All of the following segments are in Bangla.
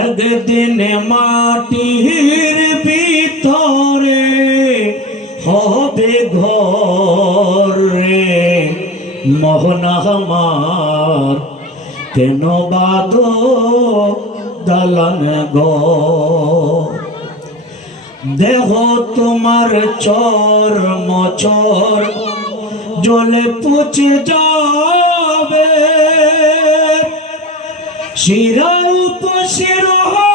একদিন মাটির ভিতরে হবে ঘর। রে মোহনা আমার, কেন বাদ দালান ঘর দেহ তোমার চর মচর, জলে পচে যাবে শিরা উপশিরগুলো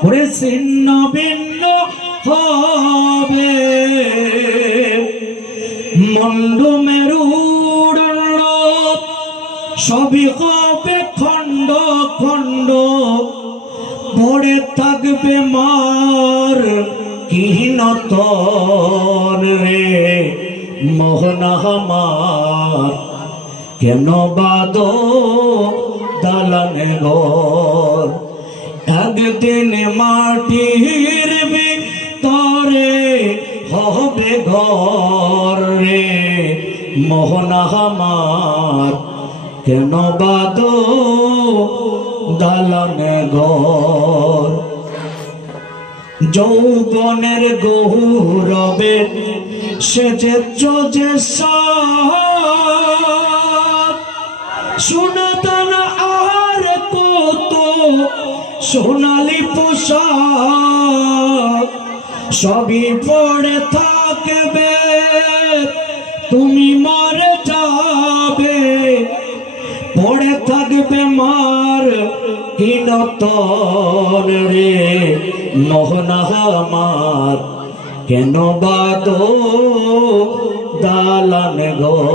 করে ছিন্ন ভিন্ন হবে। সবই হবে খণ্ড খণ্ড। পড়ে থাকবে মার কিহীনতন রে, মোহনা আমার কেন বাদ দালানে ঘর। একদিন মাটির ভিতরে হবে ঘর রে। মোহনা হামার কেন বাদ দালানে ঘর। যৌবনের গৌরবে সেজে যে সোনাদান আর কত সোনালি পোশাক সবই পড়ে থাকবে, তুমি মরে যাবে। পড়ে থাকবে মার কিনতন রে, মোহনা আমার। কেন বাদ দালান গো?